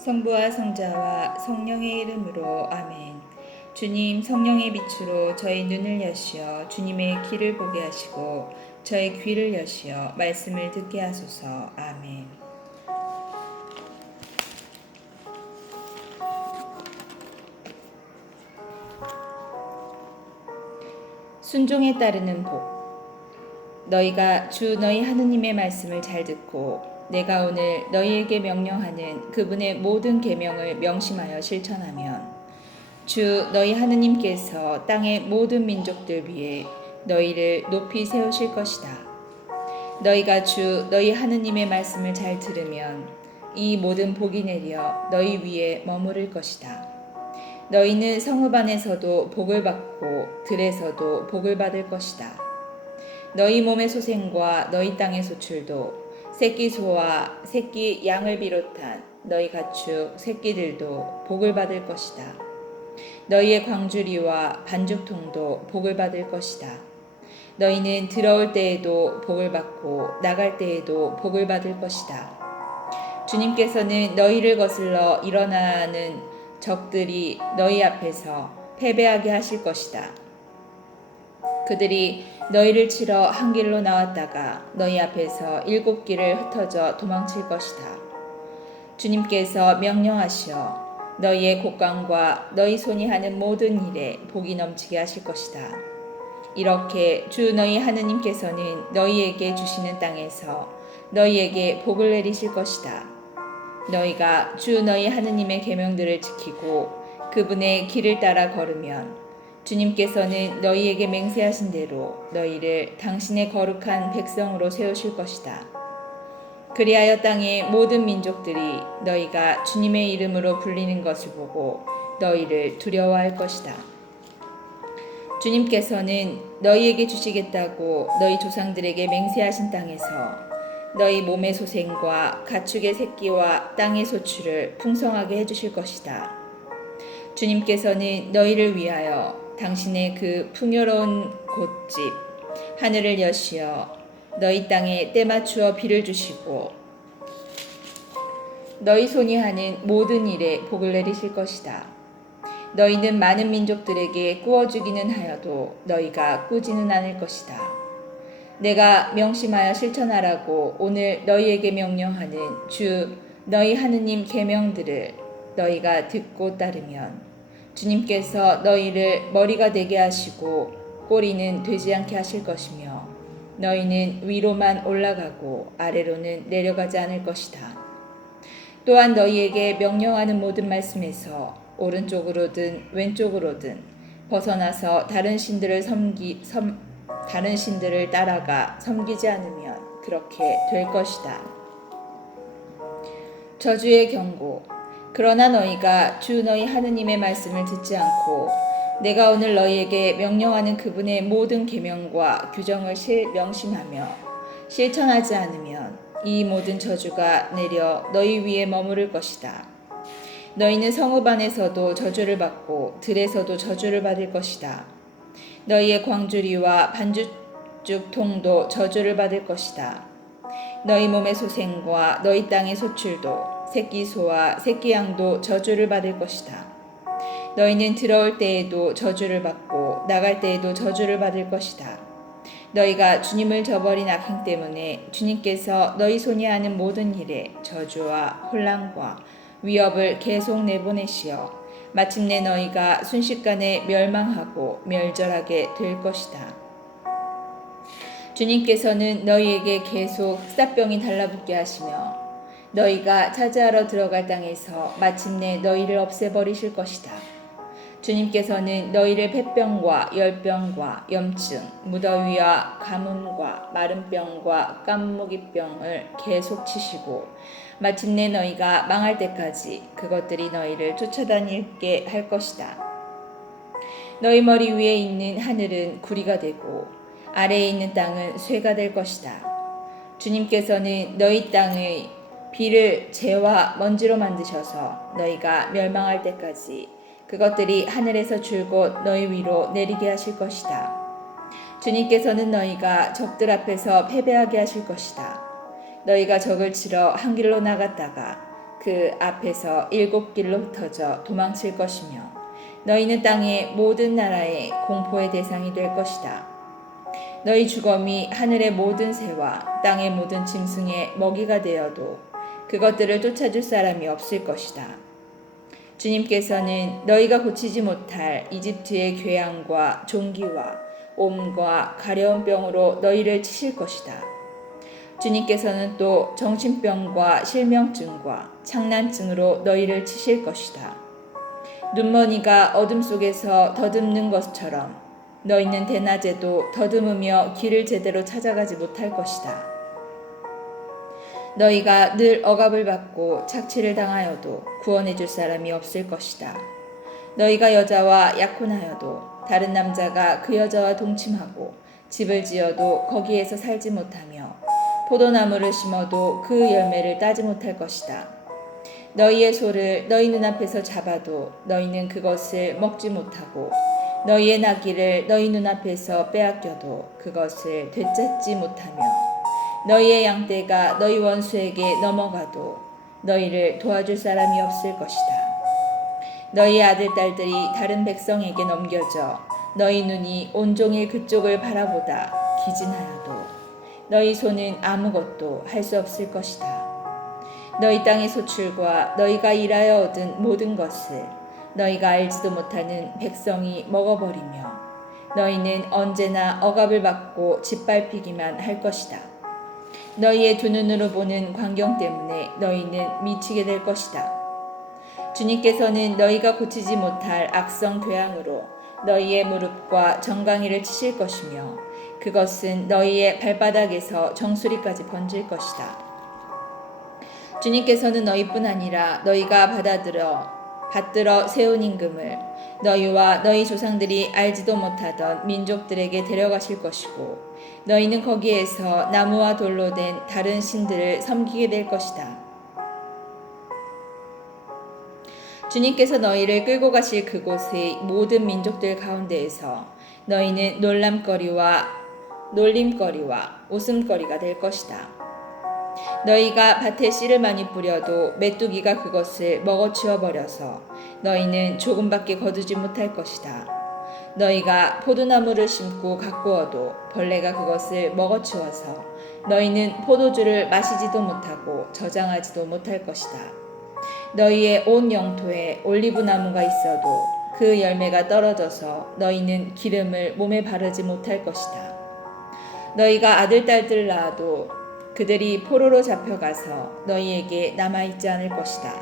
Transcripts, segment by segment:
성부와 성자와 성령의 이름으로 아멘. 주님, 성령의 빛으로 저희 눈을 여시어 주님의 길을 보게 하시고 저희 귀를 여시어 말씀을 듣게 하소서. 아멘. 순종에 따르는 복. 너희가 주 너희 하느님의 말씀을 잘 듣고 내가 오늘 너희에게 명령하는 그분의 모든 계명을 명심하여 실천하면 주 너희 하느님께서 땅의 모든 민족들 위에 너희를 높이 세우실 것이다. 너희가 주 너희 하느님의 말씀을 잘 들으면 이 모든 복이 내려 너희 위에 머무를 것이다. 너희는 성읍 안에서도 복을 받고 들에서도 복을 받을 것이다. 너희 몸의 소생과 너희 땅의 소출도 새끼 소와 새끼 양을 비롯한 너희 가축 새끼들도 복을 받을 것이다. 너희의 광주리와 반죽통도 복을 받을 것이다. 너희는 들어올 때에도 복을 받고 나갈 때에도 복을 받을 것이다. 주님께서는 너희를 거슬러 일어나는 적들이 너희 앞에서 패배하게 하실 것이다. 그들이 너희를 치러 한 길로 나왔다가 너희 앞에서 7길을 흩어져 도망칠 것이다. 주님께서 명령하시어 너희의 곡간과 너희 손이 하는 모든 일에 복이 넘치게 하실 것이다. 이렇게 주 너희 하느님께서는 너희에게 주시는 땅에서 너희에게 복을 내리실 것이다. 너희가 주 너희 하느님의 계명들을 지키고 그분의 길을 따라 걸으면 주님께서는 너희에게 맹세하신 대로 너희를 당신의 거룩한 백성으로 세우실 것이다. 그리하여 땅의 모든 민족들이 너희가 주님의 이름으로 불리는 것을 보고 너희를 두려워할 것이다. 주님께서는 너희에게 주시겠다고 너희 조상들에게 맹세하신 땅에서 너희 몸의 소생과 가축의 새끼와 땅의 소출을 풍성하게 해주실 것이다. 주님께서는 너희를 위하여 당신의 그 풍요로운 곳집 하늘을 여시어 너희 땅에 때맞추어 비를 주시고 너희 손이 하는 모든 일에 복을 내리실 것이다. 너희는 많은 민족들에게 꾸어주기는 하여도 너희가 꾸지는 않을 것이다. 내가 명심하여 실천하라고 오늘 너희에게 명령하는 주 너희 하느님 계명들을 너희가 듣고 따르면 주님께서 너희를 머리가 되게 하시고 꼬리는 되지 않게 하실 것이며 너희는 위로만 올라가고 아래로는 내려가지 않을 것이다. 또한 너희에게 명령하는 모든 말씀에서 오른쪽으로든 왼쪽으로든 벗어나서 다른 신들을 따라가 섬기지 않으면 그렇게 될 것이다. 저주의 경고. 그러나 너희가 주 너희 하느님의 말씀을 듣지 않고 내가 오늘 너희에게 명령하는 그분의 모든 계명과 규정을 명심하며 실천하지 않으면 이 모든 저주가 내려 너희 위에 머무를 것이다. 너희는 성읍 안에서도 저주를 받고 들에서도 저주를 받을 것이다. 너희의 광주리와 반죽통도 저주를 받을 것이다. 너희 몸의 소생과 너희 땅의 소출도 새끼 소와 새끼 양도 저주를 받을 것이다. 너희는 들어올 때에도 저주를 받고 나갈 때에도 저주를 받을 것이다. 너희가 주님을 저버린 악행 때문에 주님께서 너희 손이 하는 모든 일에 저주와 혼란과 위협을 계속 내보내시어 마침내 너희가 순식간에 멸망하고 멸절하게 될 것이다. 주님께서는 너희에게 계속 흑사병이 달라붙게 하시며 너희가 차지하러 들어갈 땅에서 마침내 너희를 없애버리실 것이다. 주님께서는 너희를 폐병과 열병과 염증, 무더위와 가뭄과 마른병과 깜무기병을 계속 치시고 마침내 너희가 망할 때까지 그것들이 너희를 쫓아다니게 할 것이다. 너희 머리 위에 있는 하늘은 구리가 되고 아래에 있는 땅은 쇠가 될 것이다. 주님께서는 너희 땅의 비를 재와 먼지로 만드셔서 너희가 멸망할 때까지 그것들이 하늘에서 줄곧 너희 위로 내리게 하실 것이다. 주님께서는 너희가 적들 앞에서 패배하게 하실 것이다. 너희가 적을 치러 한 길로 나갔다가 그 앞에서 7길로 흩어져 도망칠 것이며 너희는 땅의 모든 나라의 공포의 대상이 될 것이다. 너희 주검이 하늘의 모든 새와 땅의 모든 짐승의 먹이가 되어도 그것들을 쫓아줄 사람이 없을 것이다. 주님께서는 너희가 고치지 못할 이집트의 괴양과 종기와 옴과 가려운 병으로 너희를 치실 것이다. 주님께서는 또 정신병과 실명증과 창난증으로 너희를 치실 것이다. 눈머니가 어둠 속에서 더듬는 것처럼 너희는 대낮에도 더듬으며 길을 제대로 찾아가지 못할 것이다. 너희가 늘 억압을 받고 착취를 당하여도 구원해 줄 사람이 없을 것이다. 너희가 여자와 약혼하여도 다른 남자가 그 여자와 동침하고 집을 지어도 거기에서 살지 못하며 포도나무를 심어도 그 열매를 따지 못할 것이다. 너희의 소를 너희 눈앞에서 잡아도 너희는 그것을 먹지 못하고 너희의 나귀를 너희 눈앞에서 빼앗겨도 그것을 되찾지 못하며 너희의 양떼가 너희 원수에게 넘어가도 너희를 도와줄 사람이 없을 것이다. 너희 아들 딸들이 다른 백성에게 넘겨져 너희 눈이 온종일 그쪽을 바라보다 기진하여도 너희 손은 아무것도 할 수 없을 것이다. 너희 땅의 소출과 너희가 일하여 얻은 모든 것을 너희가 알지도 못하는 백성이 먹어버리며 너희는 언제나 억압을 받고 짓밟히기만 할 것이다. 너희의 두 눈으로 보는 광경 때문에 너희는 미치게 될 것이다. 주님께서는 너희가 고치지 못할 악성 괴양으로 너희의 무릎과 정강이를 치실 것이며 그것은 너희의 발바닥에서 정수리까지 번질 것이다. 주님께서는 너희뿐 아니라 너희가 받들어 세운 임금을 너희와 너희 조상들이 알지도 못하던 민족들에게 데려가실 것이고 너희는 거기에서 나무와 돌로 된 다른 신들을 섬기게 될 것이다. 주님께서 너희를 끌고 가실 그곳의 모든 민족들 가운데에서 너희는 놀림거리와 웃음거리가 될 것이다. 너희가 밭에 씨를 많이 뿌려도 메뚜기가 그것을 먹어치워 버려서 너희는 조금밖에 거두지 못할 것이다. 너희가 포도나무를 심고 가꾸어도 벌레가 그것을 먹어치워서 너희는 포도주를 마시지도 못하고 저장하지도 못할 것이다. 너희의 온 영토에 올리브 나무가 있어도 그 열매가 떨어져서 너희는 기름을 몸에 바르지 못할 것이다. 너희가 아들 딸들을 낳아도 그들이 포로로 잡혀가서 너희에게 남아있지 않을 것이다.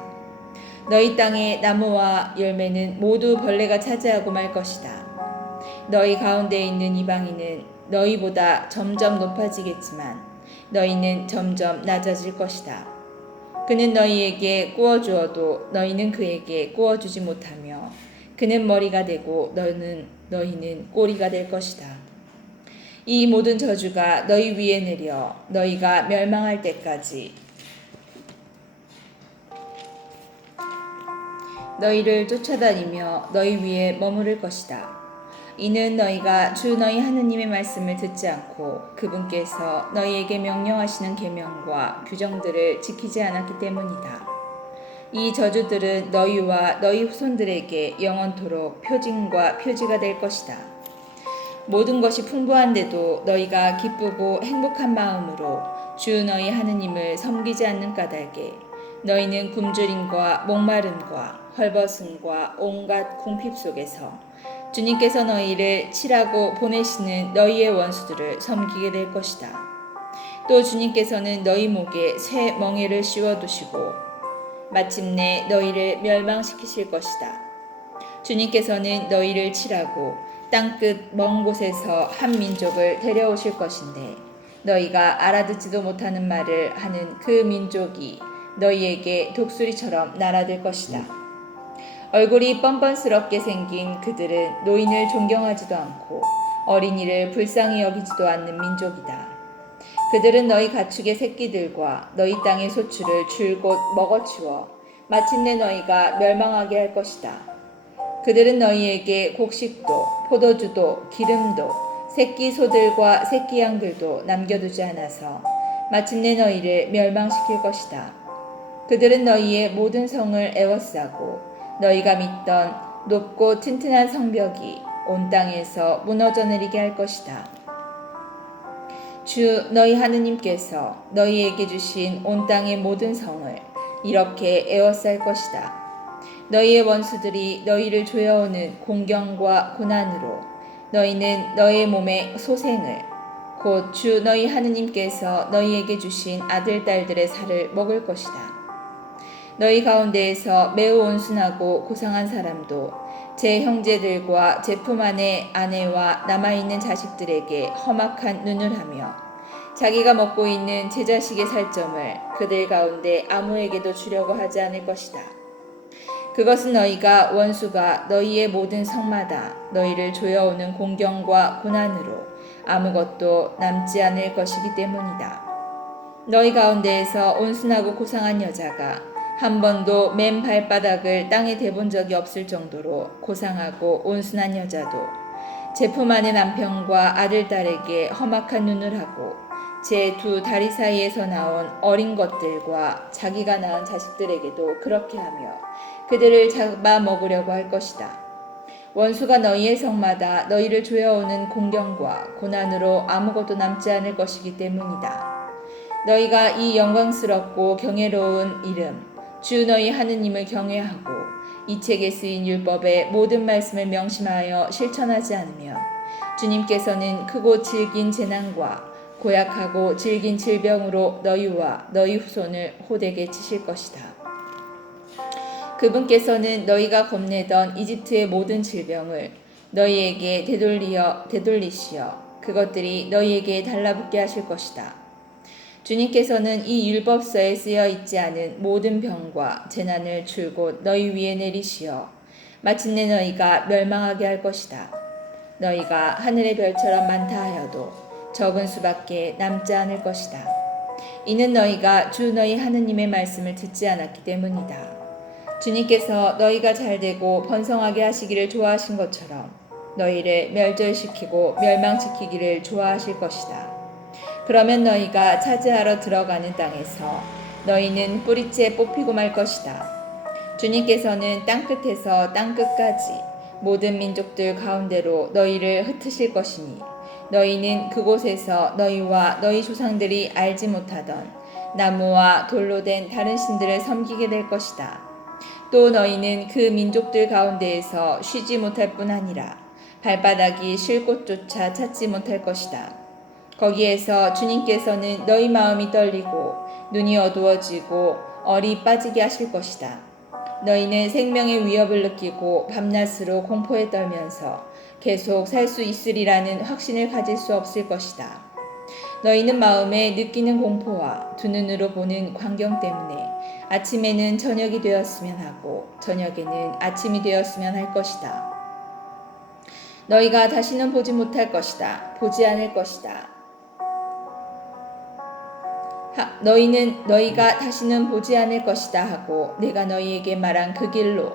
너희 땅의 나무와 열매는 모두 벌레가 차지하고 말 것이다. 너희 가운데 있는 이방인은 너희보다 점점 높아지겠지만 너희는 점점 낮아질 것이다. 그는 너희에게 구워주어도 너희는 그에게 구워주지 못하며 그는 머리가 되고 너희는 꼬리가 될 것이다. 이 모든 저주가 너희 위에 내려 너희가 멸망할 때까지 너희를 쫓아다니며 너희 위에 머무를 것이다. 이는 너희가 주 너희 하느님의 말씀을 듣지 않고 그분께서 너희에게 명령하시는 계명과 규정들을 지키지 않았기 때문이다. 이 저주들은 너희와 너희 후손들에게 영원토록 표징과 표지가 될 것이다. 모든 것이 풍부한데도 너희가 기쁘고 행복한 마음으로 주 너희 하느님을 섬기지 않는 까닭에 너희는 굶주림과 목마름과 헐벗음과 온갖 궁핍 속에서 주님께서 너희를 치라고 보내시는 너희의 원수들을 섬기게 될 것이다. 또 주님께서는 너희 목에 쇠 멍에를 씌워두시고 마침내 너희를 멸망시키실 것이다. 주님께서는 너희를 치라고 땅끝 먼 곳에서 한 민족을 데려오실 것인데 너희가 알아듣지도 못하는 말을 하는 그 민족이 너희에게 독수리처럼 날아들 것이다. 얼굴이 뻔뻔스럽게 생긴 그들은 노인을 존경하지도 않고 어린이를 불쌍히 여기지도 않는 민족이다. 그들은 너희 가축의 새끼들과 너희 땅의 소출을 줄곧 먹어치워 마침내 너희가 멸망하게 할 것이다. 그들은 너희에게 곡식도 포도주도 기름도 새끼 소들과 새끼 양들도 남겨두지 않아서 마침내 너희를 멸망시킬 것이다. 그들은 너희의 모든 성을 에워싸고 너희가 믿던 높고 튼튼한 성벽이 온 땅에서 무너져 내리게 할 것이다. 주 너희 하느님께서 너희에게 주신 온 땅의 모든 성을 이렇게 에워쌀 것이다. 너희의 원수들이 너희를 조여오는 공경과 고난으로 너희는 너희의 몸의 소생을 곧 주 너희 하느님께서 너희에게 주신 아들 딸들의 살을 먹을 것이다. 너희 가운데에서 매우 온순하고 고상한 사람도 제 형제들과 제 품 안의 아내와 남아있는 자식들에게 험악한 눈을 하며 자기가 먹고 있는 제 자식의 살점을 그들 가운데 아무에게도 주려고 하지 않을 것이다. 그것은 너희가 원수가 너희의 모든 성마다 너희를 조여오는 공경과 고난으로 아무것도 남지 않을 것이기 때문이다. 너희 가운데에서 온순하고 고상한 여자가 한 번도 맨 발바닥을 땅에 대본 적이 없을 정도로 고상하고 온순한 여자도 제 품 안의 남편과 아들 딸에게 험악한 눈을 하고 제 두 다리 사이에서 나온 어린 것들과 자기가 낳은 자식들에게도 그렇게 하며 그들을 잡아먹으려고 할 것이다. 원수가 너희의 성마다 너희를 조여오는 공경과 고난으로 아무것도 남지 않을 것이기 때문이다. 너희가 이 영광스럽고 경외로운 이름 주 너희 하느님을 경외하고 이 책에 쓰인 율법의 모든 말씀을 명심하여 실천하지 않으면 주님께서는 크고 질긴 재난과 고약하고 질긴 질병으로 너희와 너희 후손을 호되게 치실 것이다. 그분께서는 너희가 겁내던 이집트의 모든 질병을 너희에게 되돌리시어 그것들이 너희에게 달라붙게 하실 것이다. 주님께서는 이 율법서에 쓰여 있지 않은 모든 병과 재난을 줄곧 너희 위에 내리시어 마침내 너희가 멸망하게 할 것이다. 너희가 하늘의 별처럼 많다 하여도 적은 수밖에 남지 않을 것이다. 이는 너희가 주 너희 하느님의 말씀을 듣지 않았기 때문이다. 주님께서 너희가 잘되고 번성하게 하시기를 좋아하신 것처럼 너희를 멸절시키고 멸망시키기를 좋아하실 것이다. 그러면 너희가 차지하러 들어가는 땅에서 너희는 뿌리째 뽑히고 말 것이다. 주님께서는 땅끝에서 땅끝까지 모든 민족들 가운데로 너희를 흩으실 것이니 너희는 그곳에서 너희와 너희 조상들이 알지 못하던 나무와 돌로 된 다른 신들을 섬기게 될 것이다. 또 너희는 그 민족들 가운데에서 쉬지 못할 뿐 아니라 발바닥이 쉴 곳조차 찾지 못할 것이다. 거기에서 주님께서는 너희 마음이 떨리고 눈이 어두워지고 얼이 빠지게 하실 것이다. 너희는 생명의 위협을 느끼고 밤낮으로 공포에 떨면서 계속 살 수 있으리라는 확신을 가질 수 없을 것이다. 너희는 마음에 느끼는 공포와 두 눈으로 보는 광경 때문에 아침에는 저녁이 되었으면 하고 저녁에는 아침이 되었으면 할 것이다. 너희가 다시는 보지 못할 것이다. 보지 않을 것이다. 너희는 너희가 다시는 보지 않을 것이다 하고 내가 너희에게 말한 그 길로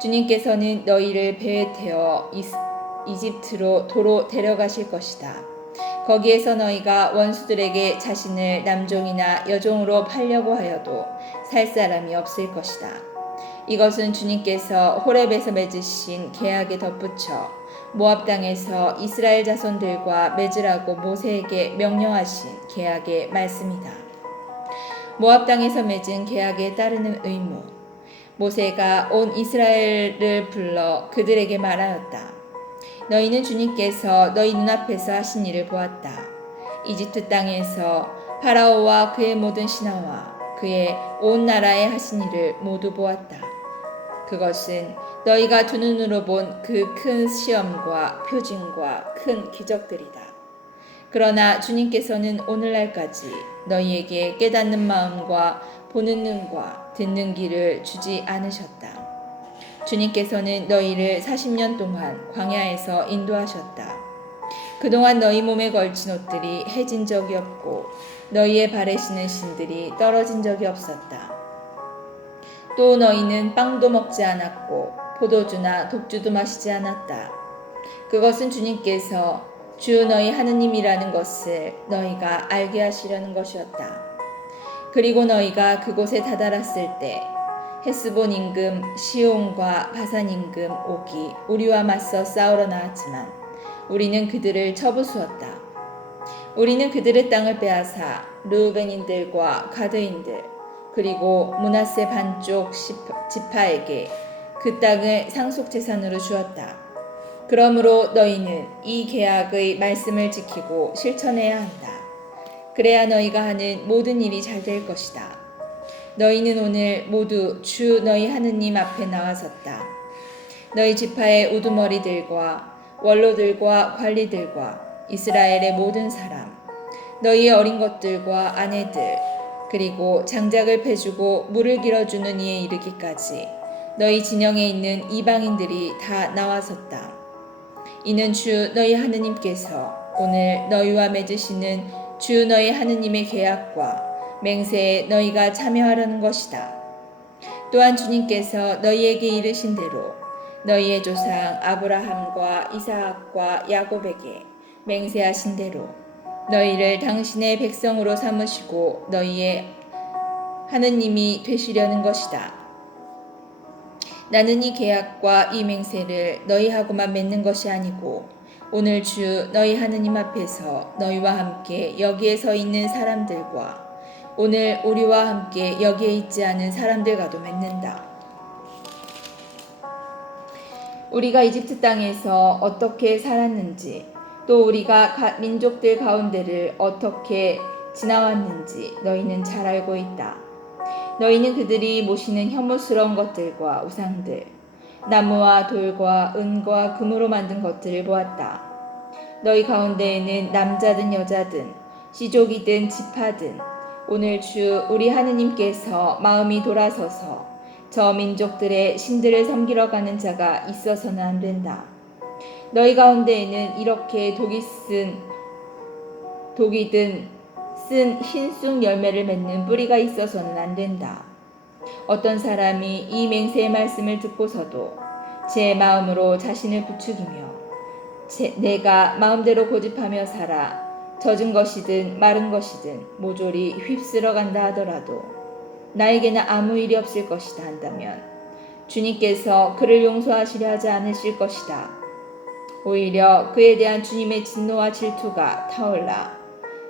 주님께서는 너희를 배에 태워 이집트로 도로 데려가실 것이다. 거기에서 너희가 원수들에게 자신을 남종이나 여종으로 팔려고 하여도 살 사람이 없을 것이다. 이것은 주님께서 호렙에서 맺으신 계약에 덧붙여 모압 땅에서 이스라엘 자손들과 맺으라고 모세에게 명령하신 계약의 말씀이다. 모압 땅에서 맺은 계약에 따르는 의무. 모세가 온 이스라엘을 불러 그들에게 말하였다. 너희는 주님께서 너희 눈앞에서 하신 일을 보았다. 이집트 땅에서 파라오와 그의 모든 신하와 그의 온 나라에 하신 일을 모두 보았다. 그것은 너희가 두 눈으로 본 그 큰 시험과 표징과 큰 기적들이다. 그러나 주님께서는 오늘날까지 너희에게 깨닫는 마음과 보는 눈과 듣는 귀를 주지 않으셨다. 주님께서는 너희를 40년 동안 광야에서 인도하셨다. 그동안 너희 몸에 걸친 옷들이 해진 적이 없고 너희의 발에 신은 신들이 떨어진 적이 없었다. 또 너희는 빵도 먹지 않았고 포도주나 독주도 마시지 않았다. 그것은 주님께서 주 너희 하느님이라는 것을 너희가 알게 하시려는 것이었다. 그리고 너희가 그곳에 다다랐을 때 헤스본 임금 시온과 바산 임금 옥이 우리와 맞서 싸우러 나왔지만 우리는 그들을 쳐부수었다. 우리는 그들의 땅을 빼앗아 르우벤인들과 가드인들 그리고 므낫세 반쪽 지파에게 그 땅을 상속재산으로 주었다. 그러므로 너희는 이 계약의 말씀을 지키고 실천해야 한다. 그래야 너희가 하는 모든 일이 잘 될 것이다. 너희는 오늘 모두 주 너희 하느님 앞에 나와섰다. 너희 지파의 우두머리들과 원로들과 관리들과 이스라엘의 모든 사람, 너희의 어린 것들과 아내들, 그리고 장작을 패주고 물을 길어주는 이에 이르기까지 너희 진영에 있는 이방인들이 다 나와섰다. 이는 주 너희 하느님께서 오늘 너희와 맺으시는 주 너희 하느님의 계약과 맹세에 너희가 참여하려는 것이다. 또한 주님께서 너희에게 이르신 대로 너희의 조상 아브라함과 이삭과 야곱에게 맹세하신 대로 너희를 당신의 백성으로 삼으시고 너희의 하느님이 되시려는 것이다. 나는 이 계약과 이 맹세를 너희하고만 맺는 것이 아니고 오늘 주 너희 하느님 앞에서 너희와 함께 여기에 서 있는 사람들과 오늘 우리와 함께 여기에 있지 않은 사람들과도 맺는다. 우리가 이집트 땅에서 어떻게 살았는지 또 우리가 민족들 가운데를 어떻게 지나왔는지 너희는 잘 알고 있다. 너희는 그들이 모시는 혐오스러운 것들과 우상들, 나무와 돌과 은과 금으로 만든 것들을 보았다. 너희 가운데에는 남자든 여자든 시족이든 지파든 오늘 주 우리 하느님께서 마음이 돌아서서 저 민족들의 신들을 섬기러 가는 자가 있어서는 안 된다. 너희 가운데에는 이렇게 독이든 쓴 흰쑥 열매를 맺는 뿌리가 있어서는 안 된다. 어떤 사람이 이 맹세의 말씀을 듣고서도 제 마음으로 자신을 부추기며 내가 마음대로 고집하며 살아 젖은 것이든 마른 것이든 모조리 휩쓸어 간다 하더라도 나에게는 아무 일이 없을 것이다 한다면 주님께서 그를 용서하시려 하지 않으실 것이다. 오히려 그에 대한 주님의 진노와 질투가 타올라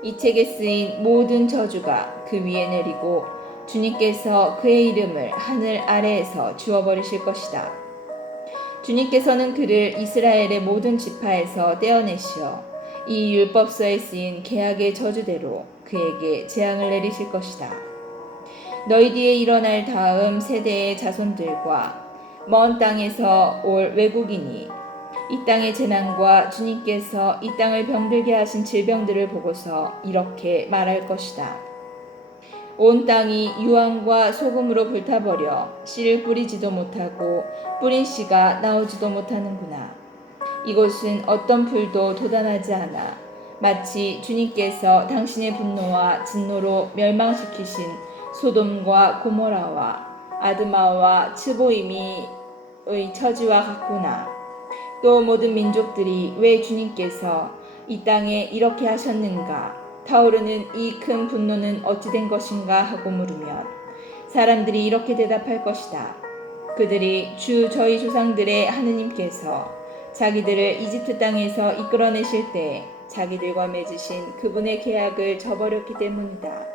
이 책에 쓰인 모든 저주가 그 위에 내리고 주님께서 그의 이름을 하늘 아래에서 지워버리실 것이다. 주님께서는 그를 이스라엘의 모든 지파에서 떼어내시어 이 율법서에 쓰인 계약의 저주대로 그에게 재앙을 내리실 것이다. 너희 뒤에 일어날 다음 세대의 자손들과 먼 땅에서 올 외국인이 이 땅의 재난과 주님께서 이 땅을 병들게 하신 질병들을 보고서 이렇게 말할 것이다. 온 땅이 유황과 소금으로 불타버려 씨를 뿌리지도 못하고 뿌린 씨가 나오지도 못하는구나. 이곳은 어떤 풀도 돋아나지 않아 마치 주님께서 당신의 분노와 진노로 멸망시키신 소돔과 고모라와 아드마와 츠보이미의 처지와 같구나. 또 모든 민족들이 왜 주님께서 이 땅에 이렇게 하셨는가? 타오르는 이 큰 분노는 어찌 된 것인가 하고 물으면 사람들이 이렇게 대답할 것이다. 그들이 주 저희 조상들의 하느님께서 자기들을 이집트 땅에서 이끌어내실 때 자기들과 맺으신 그분의 계약을 저버렸기 때문이다.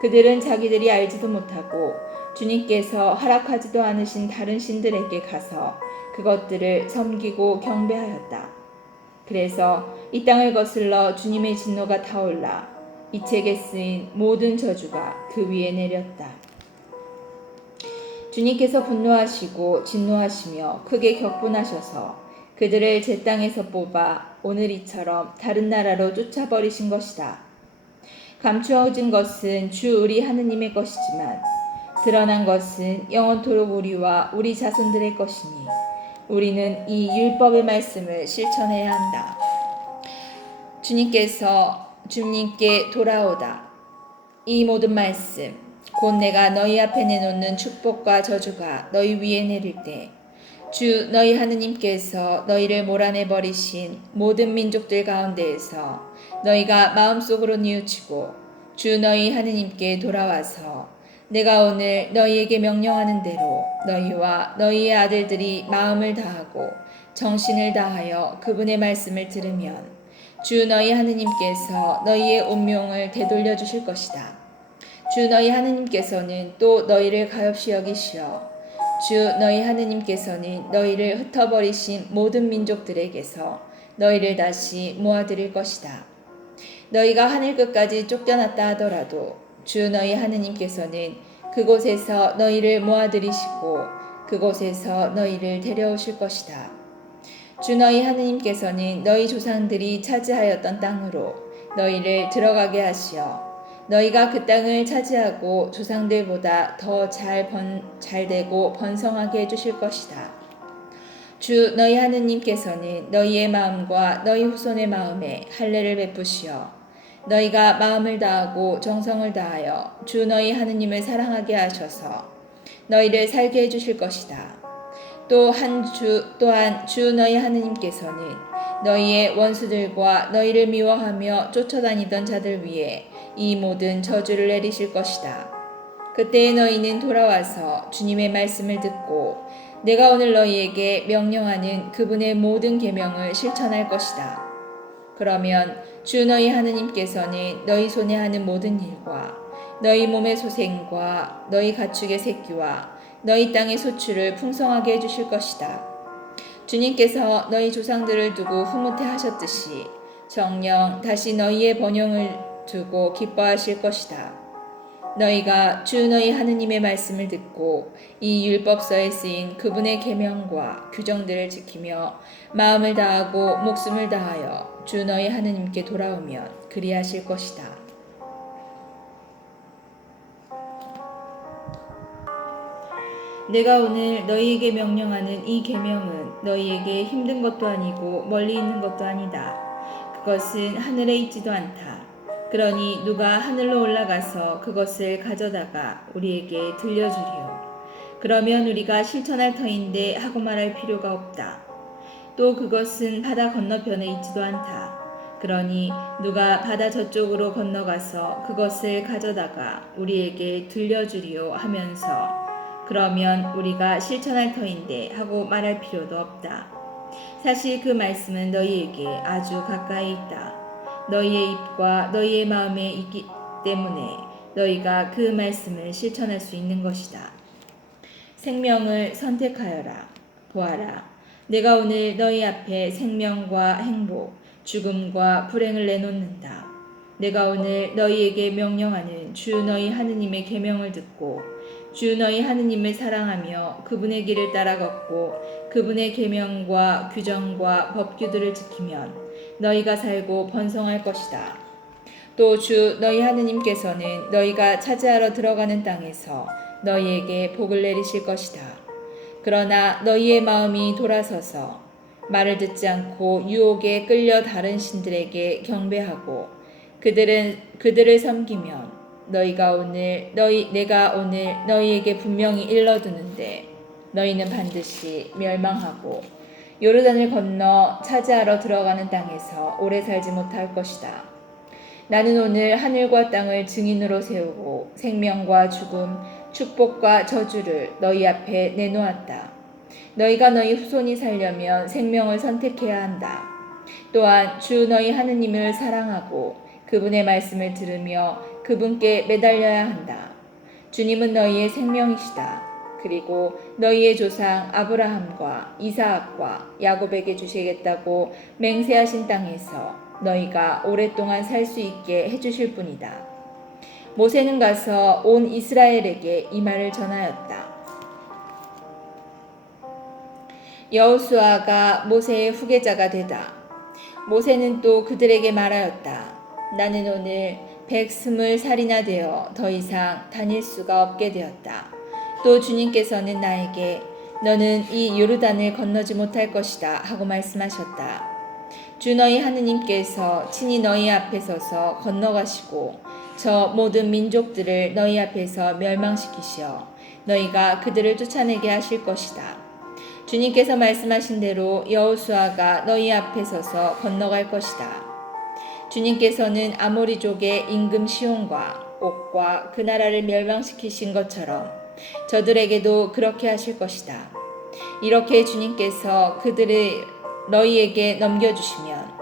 그들은 자기들이 알지도 못하고 주님께서 허락하지도 않으신 다른 신들에게 가서 그것들을 섬기고 경배하였다. 그래서 이 땅을 거슬러 주님의 진노가 타올라 이 책에 쓰인 모든 저주가 그 위에 내렸다. 주님께서 분노하시고 진노하시며 크게 격분하셔서 그들을 제 땅에서 뽑아 오늘 이처럼 다른 나라로 쫓아버리신 것이다. 감추어진 것은 주 우리 하느님의 것이지만 드러난 것은 영원토록 우리와 우리 자손들의 것이니 우리는 이 율법의 말씀을 실천해야 한다. 주님께 돌아오다. 이 모든 말씀 곧 내가 너희 앞에 내놓는 축복과 저주가 너희 위에 내릴 때 주 너희 하느님께서 너희를 몰아내 버리신 모든 민족들 가운데에서 너희가 마음속으로 뉘우치고 주 너희 하느님께 돌아와서 내가 오늘 너희에게 명령하는 대로 너희와 너희의 아들들이 마음을 다하고 정신을 다하여 그분의 말씀을 들으면 주 너희 하느님께서 너희의 운명을 되돌려 주실 것이다. 주 너희 하느님께서는 또 너희를 가엾이 여기시어 주 너희 하느님께서는 너희를 흩어버리신 모든 민족들에게서 너희를 다시 모아드릴 것이다. 너희가 하늘 끝까지 쫓겨났다 하더라도 주 너희 하느님께서는 그곳에서 너희를 모아들이시고 그곳에서 너희를 데려오실 것이다. 주 너희 하느님께서는 너희 조상들이 차지하였던 땅으로 너희를 들어가게 하시어 너희가 그 땅을 차지하고 조상들보다 더 잘되고 번성하게 해주실 것이다. 주 너희 하느님께서는 너희의 마음과 너희 후손의 마음에 할례를 베푸시어 너희가 마음을 다하고 정성을 다하여 주 너희 하느님을 사랑하게 하셔서 너희를 살게 해주실 것이다. 또한 주 너희 하느님께서는 너희의 원수들과 너희를 미워하며 쫓아다니던 자들 위에 이 모든 저주를 내리실 것이다. 그때에 너희는 돌아와서 주님의 말씀을 듣고 내가 오늘 너희에게 명령하는 그분의 모든 계명을 실천할 것이다. 그러면 주 너희 하느님께서는 너희 손에 하는 모든 일과 너희 몸의 소생과 너희 가축의 새끼와 너희 땅의 소출을 풍성하게 해주실 것이다. 주님께서 너희 조상들을 두고 흐뭇해 하셨듯이 정녕 다시 너희의 번영을 두고 기뻐하실 것이다. 너희가 주 너희 하느님의 말씀을 듣고 이 율법서에 쓰인 그분의 계명과 규정들을 지키며 마음을 다하고 목숨을 다하여 주 너희 하느님께 돌아오면 그리하실 것이다. 내가 오늘 너희에게 명령하는 이 계명은 너희에게 힘든 것도 아니고 멀리 있는 것도 아니다. 그것은 하늘에 있지도 않다. 그러니 누가 하늘로 올라가서 그것을 가져다가 우리에게 들려주리요. 그러면 우리가 실천할 터인데 하고 말할 필요가 없다. 또 그것은 바다 건너편에 있지도 않다. 그러니 누가 바다 저쪽으로 건너가서 그것을 가져다가 우리에게 들려주리요 하면서 그러면 우리가 실천할 터인데 하고 말할 필요도 없다. 사실 그 말씀은 너희에게 아주 가까이 있다. 너희의 입과 너희의 마음에 있기 때문에 너희가 그 말씀을 실천할 수 있는 것이다. 생명을 선택하여라. 보아라. 내가 오늘 너희 앞에 생명과 행복, 죽음과 불행을 내놓는다. 내가 오늘 너희에게 명령하는 주 너희 하느님의 계명을 듣고 주 너희 하느님을 사랑하며 그분의 길을 따라 걷고 그분의 계명과 규정과 법규들을 지키면 너희가 살고 번성할 것이다. 또 주 너희 하느님께서는 너희가 차지하러 들어가는 땅에서 너희에게 복을 내리실 것이다. 그러나 너희의 마음이 돌아서서 말을 듣지 않고 유혹에 끌려 다른 신들에게 경배하고 그들을 섬기면 내가 오늘 너희에게 분명히 일러두는데 너희는 반드시 멸망하고 요르단을 건너 차지하러 들어가는 땅에서 오래 살지 못할 것이다. 나는 오늘 하늘과 땅을 증인으로 세우고 생명과 죽음, 축복과 저주를 너희 앞에 내놓았다. 너희가 너희 후손이 살려면 생명을 선택해야 한다. 또한 주 너희 하느님을 사랑하고 그분의 말씀을 들으며 그분께 매달려야 한다. 주님은 너희의 생명이시다. 그리고 너희의 조상 아브라함과 이사악과 야곱에게 주시겠다고 맹세하신 땅에서 너희가 오랫동안 살 수 있게 해주실 분이다. 모세는 가서 온 이스라엘에게 이 말을 전하였다. 여호수아가 모세의 후계자가 되다. 모세는 또 그들에게 말하였다. 나는 오늘 120살이나 되어 더 이상 다닐 수가 없게 되었다. 또 주님께서는 나에게 너는 이 요르단을 건너지 못할 것이다 하고 말씀하셨다. 주 너희 하느님께서 친히 너희 앞에 서서 건너가시고 저 모든 민족들을 너희 앞에서 멸망시키시어 너희가 그들을 쫓아내게 하실 것이다. 주님께서 말씀하신 대로 여호수아가 너희 앞에 서서 건너갈 것이다. 주님께서는 아모리족의 임금 시온과 옥과 그 나라를 멸망시키신 것처럼 저들에게도 그렇게 하실 것이다. 이렇게 주님께서 그들을 너희에게 넘겨주시면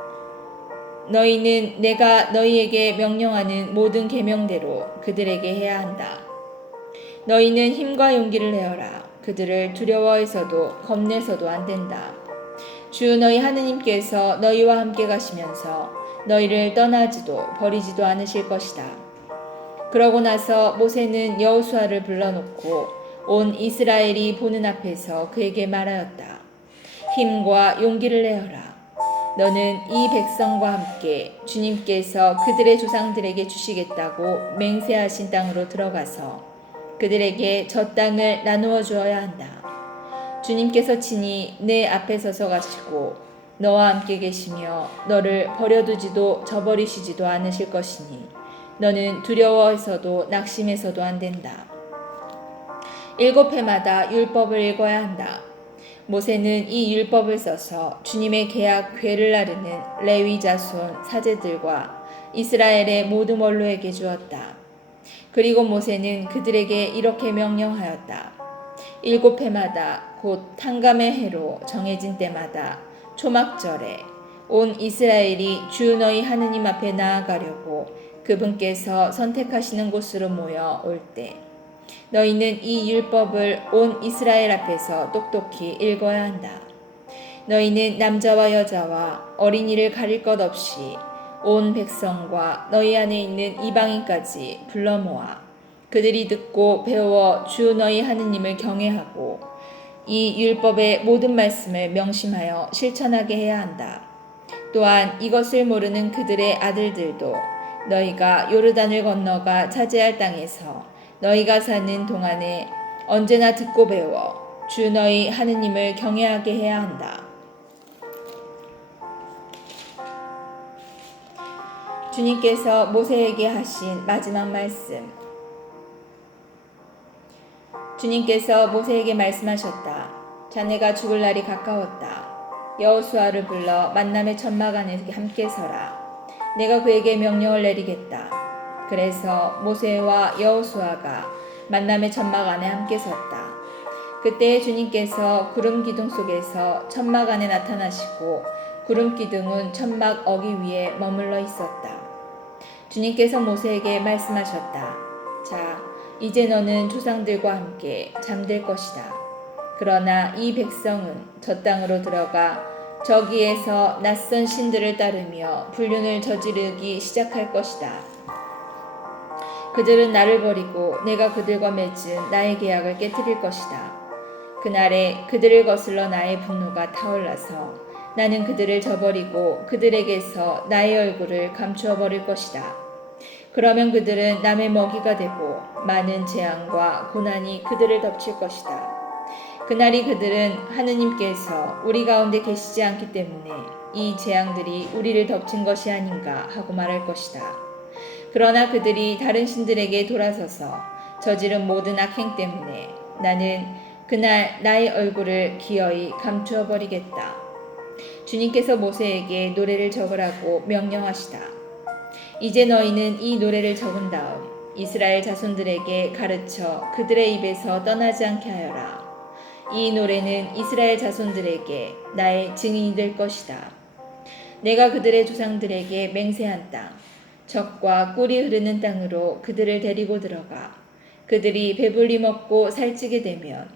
너희는 내가 너희에게 명령하는 모든 계명대로 그들에게 해야 한다. 너희는 힘과 용기를 내어라. 그들을 두려워해서도 겁내서도 안 된다. 주 너희 하느님께서 너희와 함께 가시면서 너희를 떠나지도 버리지도 않으실 것이다. 그러고 나서 모세는 여호수아를 불러놓고 온 이스라엘이 보는 앞에서 그에게 말하였다. 힘과 용기를 내어라. 너는 이 백성과 함께 주님께서 그들의 조상들에게 주시겠다고 맹세하신 땅으로 들어가서 그들에게 저 땅을 나누어 주어야 한다. 주님께서 친히 내 앞에 서서 가시고 너와 함께 계시며 너를 버려두지도 저버리시지도 않으실 것이니 너는 두려워해서도 낙심해서도 안 된다. 7회마다 율법을 읽어야 한다. 모세는 이 율법을 써서 주님의 계약 궤를 나르는 레위 자손 사제들과 이스라엘의 모든 원로에게 주었다. 그리고 모세는 그들에게 이렇게 명령하였다. 7회마다 곧 탕감의 해로 정해진 때마다 초막절에 온 이스라엘이 주 너희 하느님 앞에 나아가려고 그분께서 선택하시는 곳으로 모여 올 때 너희는 이 율법을 온 이스라엘 앞에서 똑똑히 읽어야 한다. 너희는 남자와 여자와 어린이를 가릴 것 없이 온 백성과 너희 안에 있는 이방인까지 불러 모아 그들이 듣고 배워 주 너희 하느님을 경외하고 이 율법의 모든 말씀을 명심하여 실천하게 해야 한다. 또한 이것을 모르는 그들의 아들들도 너희가 요르단을 건너가 차지할 땅에서 너희가 사는 동안에 언제나 듣고 배워 주 너희 하느님을 경외하게 해야 한다. 주님께서 모세에게 하신 마지막 말씀. 주님께서 모세에게 말씀하셨다. 자네가 죽을 날이 가까웠다. 여호수아를 불러 만남의 천막 안에 함께 서라. 내가 그에게 명령을 내리겠다. 그래서 모세와 여호수아가 만남의 천막 안에 함께 섰다. 그때 주님께서 구름 기둥 속에서 천막 안에 나타나시고 구름 기둥은 천막 어기 위에 머물러 있었다. 주님께서 모세에게 말씀하셨다. 자, 이제 너는 조상들과 함께 잠들 것이다. 그러나 이 백성은 저 땅으로 들어가 저기에서 낯선 신들을 따르며 불륜을 저지르기 시작할 것이다. 그들은 나를 버리고 내가 그들과 맺은 나의 계약을 깨뜨릴 것이다. 그날에 그들을 거슬러 나의 분노가 타올라서 나는 그들을 저버리고 그들에게서 나의 얼굴을 감추어 버릴 것이다. 그러면 그들은 남의 먹이가 되고 많은 재앙과 고난이 그들을 덮칠 것이다. 그날이 그들은 하느님께서 우리 가운데 계시지 않기 때문에 이 재앙들이 우리를 덮친 것이 아닌가 하고 말할 것이다. 그러나 그들이 다른 신들에게 돌아서서 저지른 모든 악행 때문에 나는 그날 나의 얼굴을 기어이 감추어 버리겠다. 주님께서 모세에게 노래를 적으라고 명령하시다. 이제 너희는 이 노래를 적은 다음 이스라엘 자손들에게 가르쳐 그들의 입에서 떠나지 않게 하여라. 이 노래는 이스라엘 자손들에게 나의 증인이 될 것이다. 내가 그들의 조상들에게 맹세한 땅, 젖과 꿀이 흐르는 땅으로 그들을 데리고 들어가 그들이 배불리 먹고 살찌게 되면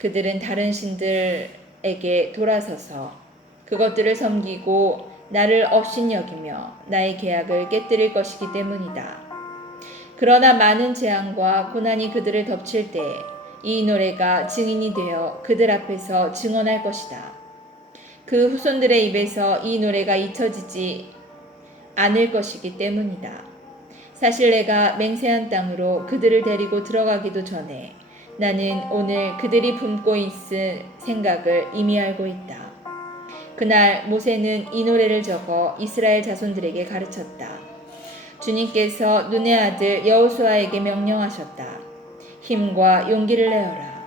그들은 다른 신들에게 돌아서서 그것들을 섬기고 나를 업신여기며 나의 계약을 깨뜨릴 것이기 때문이다. 그러나 많은 재앙과 고난이 그들을 덮칠 때 이 노래가 증인이 되어 그들 앞에서 증언할 것이다. 그 후손들의 입에서 이 노래가 잊혀지지 않을 것이기 때문이다. 사실 내가 맹세한 땅으로 그들을 데리고 들어가기도 전에 나는 오늘 그들이 품고 있을 생각을 이미 알고 있다. 그날 모세는 이 노래를 적어 이스라엘 자손들에게 가르쳤다. 주님께서 눈의 아들 여호수아에게 명령하셨다. 힘과 용기를 내어라.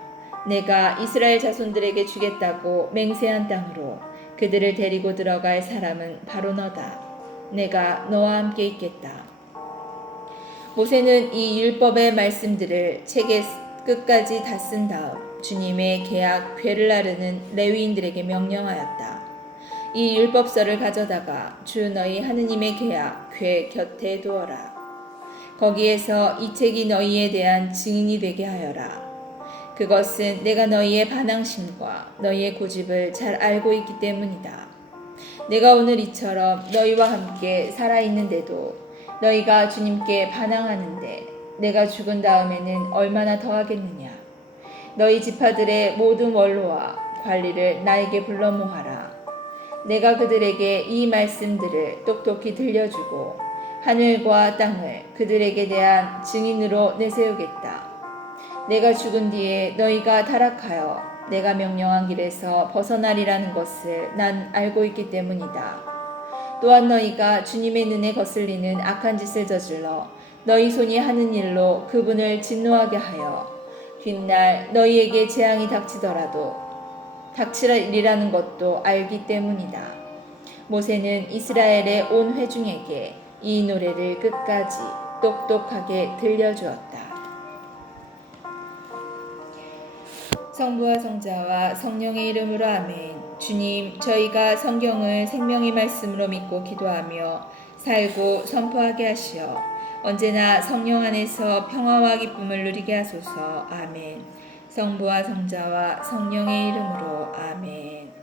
내가 이스라엘 자손들에게 주겠다고 맹세한 땅으로 그들을 데리고 들어갈 사람은 바로 너다. 내가 너와 함께 있겠다. 모세는 이 율법의 말씀들을 책의 끝까지 다 쓴 다음 주님의 계약 궤를 나르는 레위인들에게 명령하였다. 이 율법서를 가져다가 주 너희 하느님의 계약 궤 곁에 두어라. 거기에서 이 책이 너희에 대한 증인이 되게 하여라. 그것은 내가 너희의 반항심과 너희의 고집을 잘 알고 있기 때문이다. 내가 오늘 이처럼 너희와 함께 살아있는데도 너희가 주님께 반항하는데 내가 죽은 다음에는 얼마나 더하겠느냐. 너희 지파들의 모든 원로와 관리를 나에게 불러 모아라. 내가 그들에게 이 말씀들을 똑똑히 들려주고 하늘과 땅을 그들에게 대한 증인으로 내세우겠다. 내가 죽은 뒤에 너희가 타락하여 내가 명령한 길에서 벗어나리라는 것을 난 알고 있기 때문이다. 또한 너희가 주님의 눈에 거슬리는 악한 짓을 저질러 너희 손이 하는 일로 그분을 진노하게 하여 뒷날 너희에게 재앙이 닥치리라는 것도 알기 때문이다. 모세는 이스라엘의 온 회중에게 이 노래를 끝까지 똑똑하게 들려주었다. 성부와 성자와 성령의 이름으로 아멘. 주님, 저희가 성경을 생명의 말씀으로 믿고 기도하며 살고 선포하게 하시어 언제나 성령 안에서 평화와 기쁨을 누리게 하소서. 아멘. 성부와 성자와 성령의 이름으로 아멘.